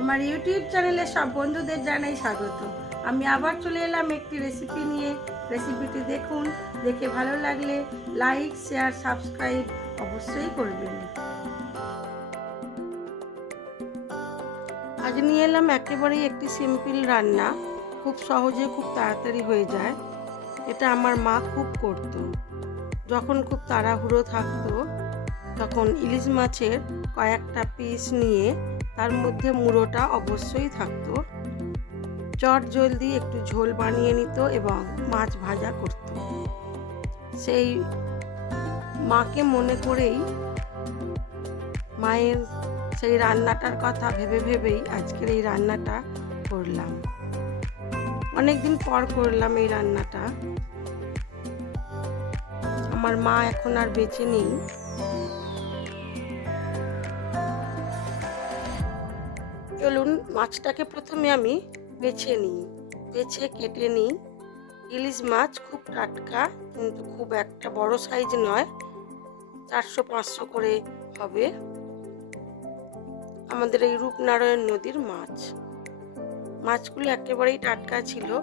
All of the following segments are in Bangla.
আমার ইউটিউব চ্যানেলে সব বন্ধুদের জানাই স্বাগত। আমি আবার চলে এলাম একটি রেসিপি নিয়ে। রেসিপিটি দেখুন, দেখে ভালো লাগলে লাইক শেয়ার সাবস্ক্রাইব অবশ্যই করবেন। আজ নিয়ে এলাম একেবারেই একটি সিম্পল রান্না। খুব সহজে খুব তাড়াতাড়ি হয়ে যায়। এটা আমার মা খুব করত। যখন খুব তাড়াহুড়ো থাকতো, তখন ইলিশ মাছের কয়েকটা পিস নিয়ে তার মধ্যে মুড়োটা অবশ্যই থাকতো। চট জলদি একটু ঝোল বানিয়ে নিত এবং মাছ ভাজা করত। সেই মাকে মনে করেই মায়ের সেই রান্নাটার কথা ভেবে ভেবেই আজকের এই রান্নাটা করলাম। অনেকদিন পর করলাম এই রান্নাটা। আমার মা এখন আর বেঁচে নেই। চলুন, মাছটাকে প্রথমে আমি বেছে নিই। বেছে কেটে নিই। ইলিশ মাছ খুব টাটকা, কিন্তু খুব একটা বড় সাইজ নয়। চারশো, পাঁচশো করে হবে আমাদের এই রূপনারায়ণ নদীর মাছ। মাছগুলো একেবারেই টাটকা ছিল,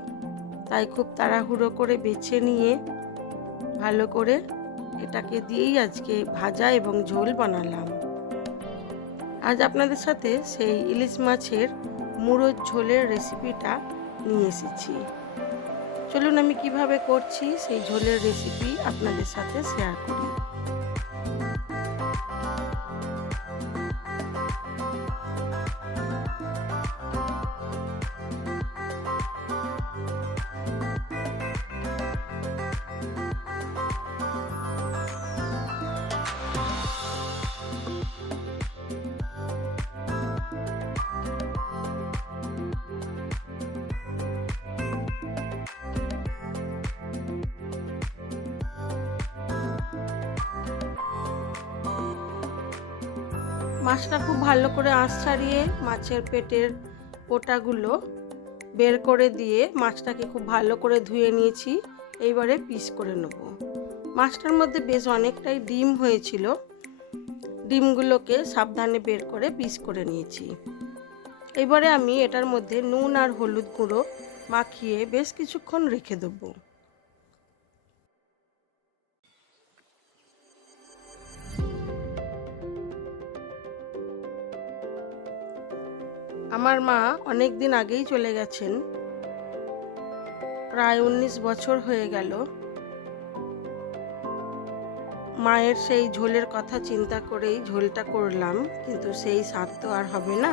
তাই খুব তাড়াহুড়ো করে বেছে নিয়ে ভালো করে এটাকে দিয়েই আজকে ভাজা এবং ঝোল বানালাম। আজ আপনাদের সাথে সেই ইলিশ মাছের মুড়োর ঝোলের রেসিপিটা নিয়ে এসেছি। চলুন আমি কীভাবে করছি সেই ঝোলের রেসিপি আপনাদের সাথে শেয়ার করি। মাছটা খুব ভালো করে আঁশ ছাড়িয়ে মাছের পেটের পোটাগুলো বের করে দিয়ে মাছটাকে খুব ভালো করে ধুয়ে নিয়েছি। এইবারে পিস করে নেব। মাছটার মধ্যে বেশ অনেকটাই ডিম হয়েছিল। ডিমগুলোকে সাবধানে বের করে পিস করে নিয়েছি। এবারে আমি এটার মধ্যে নুন আর হলুদ গুঁড়ো মাখিয়ে বেশ কিছুক্ষণ রেখে দেবো। আমার মা অনেক দিন আগেই চলে গেছেন। প্রায় উনিশ বছর হয়ে গেল। মায়ের সেই ঝোলের কথা চিন্তা করেই ঝোলটা করলাম, কিন্তু সেই স্বাদ তো আর হবে না।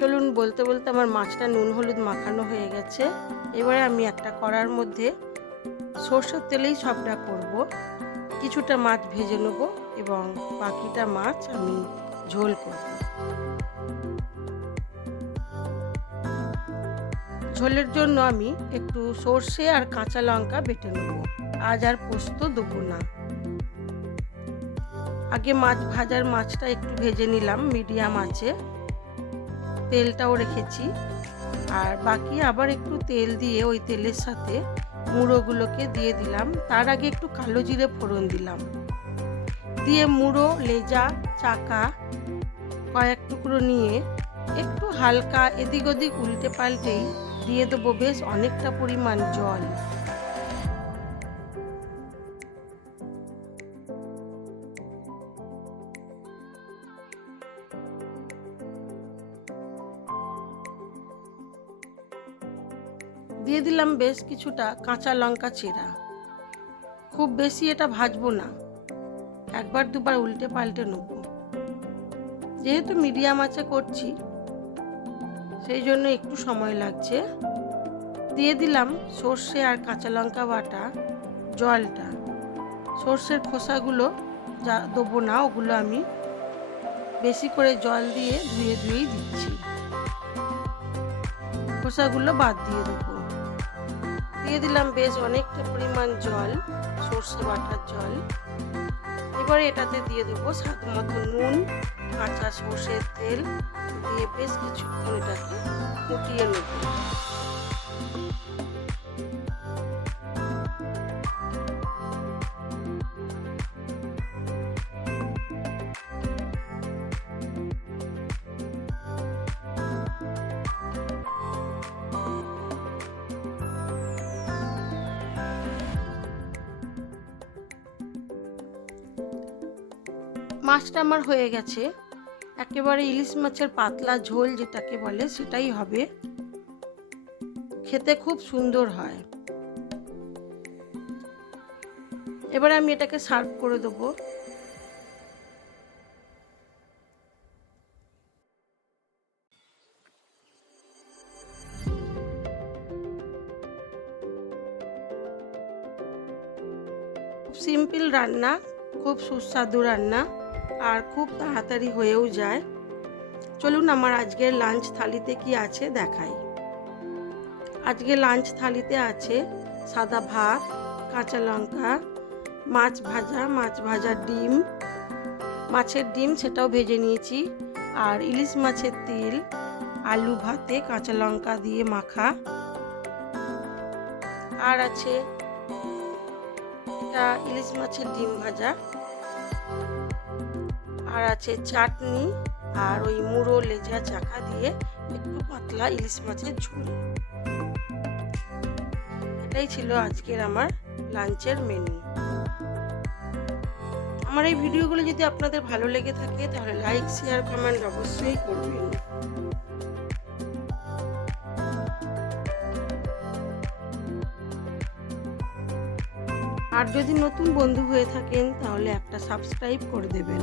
চলুন বলতে বলতে আমার মাছটা নুন হলুদ মাখানো হয়ে গেছে। এবারে আমি একটা কড়ার মধ্যে সর্ষের তেলেই সবটা করব। কিছুটা মাছ ভেজে নেব। এবং বাকিটা মাছ আমি ঝোল করব। ঝোলের জন্য আমি একটু সর্ষে আর কাঁচা লঙ্কা বেটে নেব। আজ আর পোস্ত দেবো না। আগে মাছ ভাজার মাছটা একটু ভেজে নিলাম, মিডিয়াম আছে। তেলটাও রেখেছি। আর বাকি আবার একটু তেল দিয়ে ওই তেলের সাথে মুড়োগুলোকে দিয়ে দিলাম। তার আগে একটু কালো জিরে ফোড়ন দিলাম। দিয়ে মুড়ো, লেজা, চাকা কয়েক টুকরো নিয়ে একটু হালকা এদিক ওদিক উল্টে পাল্টেই দিয়ে দেবো বেশ অনেকটা পরিমাণ জল। দিয়ে দিলাম বেশ কিছুটা কাঁচা লঙ্কা চেরা। খুব বেশি এটা ভাজবো না। একবার দুবার উল্টে পাল্টে নেব যেহেতু মিডিয়াম আছে করছি, সেই জন্য একটু সময় লাগছে। দিয়ে দিলাম সর্ষে আর কাঁচা লঙ্কা বাটা, জলটা। সর্ষের খোসাগুলো যা দেবো না, ওগুলো আমি বেশি করে জল দিয়ে ধুয়ে ধুয়েই দিচ্ছি। খোসাগুলো বাদ দিয়ে দেবো। দিয়ে দিলাম বেশ অনেকটা পরিমাণ জল, সর্ষে বাটার জল। এবারে এটাতে দিয়ে দেবো স্বাদ মতো নুন, কাঁচা সর্ষের তেল, দিয়ে বেশ কিছুক্ষণ এটাকে ফুটিয়ে নেব। মাছটা আমার হয়ে গেছে। একেবারে ইলিশ মাছের পাতলা ঝোল যেটাকে বলে, সেটাই হবে। খেতে খুব সুন্দর হয়। এবারে আমি এটাকে সার্ভ করে দেবো। সিম্পল রান্না, খুব সুস্বাদু রান্না। আর খুব তাড়াতাড়ি হয়েও যায়। চলুন আমার আজকের লাঞ্চ থালিতে কি আছে দেখাই। আজকে লাঞ্চ থালিতে আছে সাদা ভাত, কাঁচা লঙ্কা, মাছ ভাজা মাছ ভাজা ডিম। মাছের ডিম সেটাও ভেজে নিয়েছি। আর ইলিশ মাছের তেল, আলু ভাতে কাঁচা লঙ্কা দিয়ে মাখা। আর আছে ইলিশ মাছের ডিম ভাজা। আর আছে চাটনি আর ওই মুড়ো লেজা চাকা দিয়ে একটু পাতলা ইলিশ মাছের ঝোল। এটাই ছিল আজকের আমার লাঞ্চের মেনু আমার এই ভিডিওগুলো যদি আপনাদের ভালো লেগে থাকে, তাহলে লাইক শেয়ার কমেন্ট অবশ্যই করবেন। আর যদি নতুন বন্ধু হয়ে থাকেন, তাহলে একটা সাবস্ক্রাইব করে দেবেন।